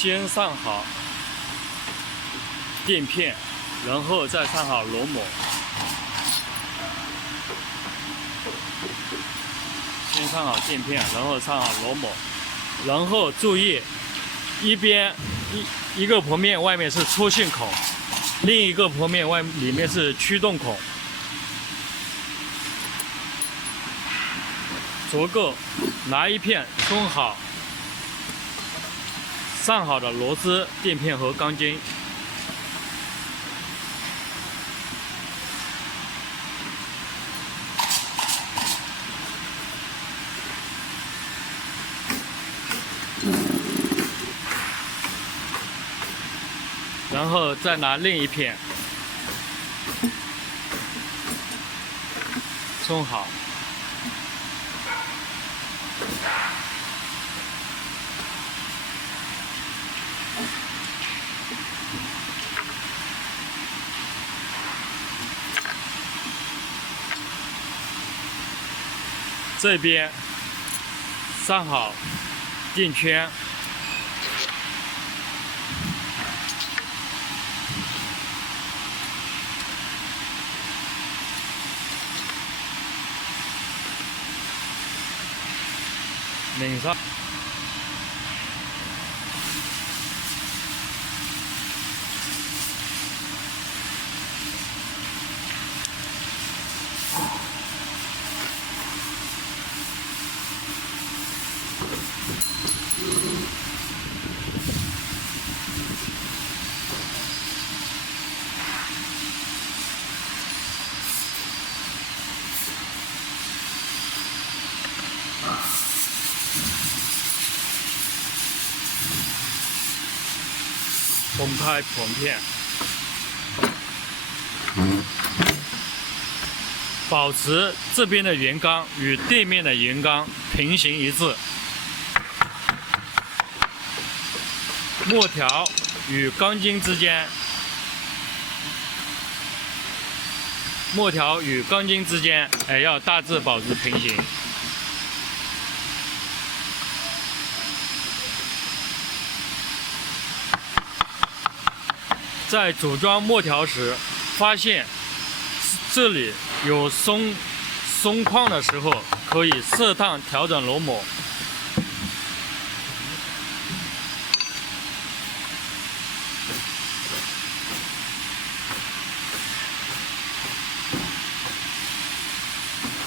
先上好垫片，然后再上好螺母。先上好垫片，然后上好螺母，然后注意，一个剖面外面是出气孔，另一个剖面里面是驱动孔。足够拿一片松好上好的螺丝、垫片和钢筋，然后再拿另一片松好。这边上好垫圈，拧上。崩开剖片，保持这边的圆钢与对面的圆钢平行一致，末条与钢筋之间，要大致保持平行。在组装末条时，发现这里有松旷的时候，可以适当调整螺母。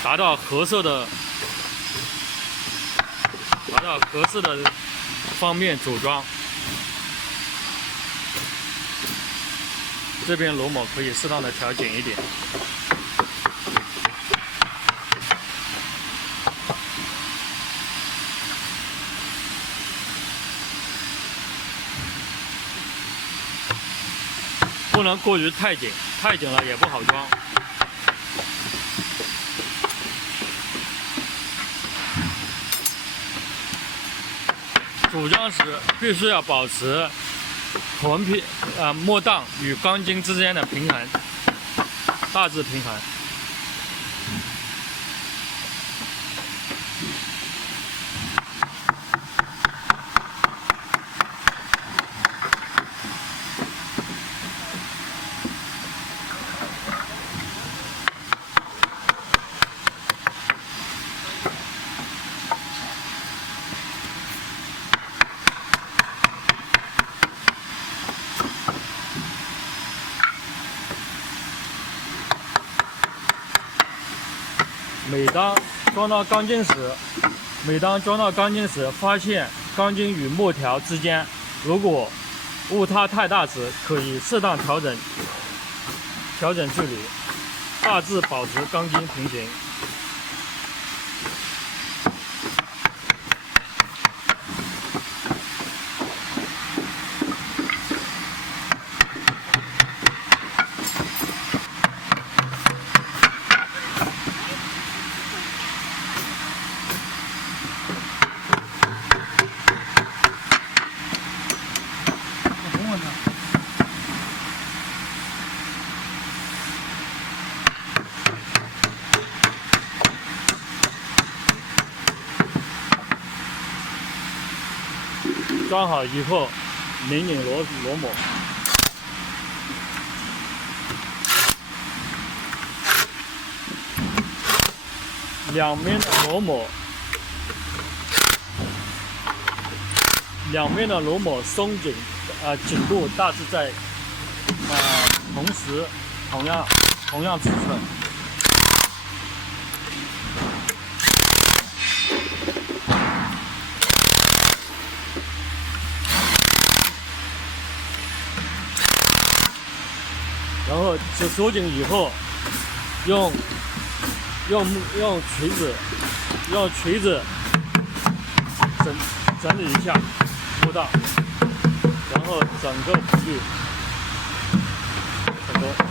达到合适的方面组装。这边螺母可以适当的调紧一点。不能过于太紧，太紧了也不好装。组装时必须要保持末档与钢筋之间的平衡，大致平衡。每当装到钢筋时，发现钢筋与末条之间如果误差太大时，可以适当调整距离，大致保持钢筋平行。装好以后，拧拧螺母。两边的螺母松紧，紧度大致在同样尺寸。然后锁紧以后，用锤子整理一下木道，然后整个频率成功。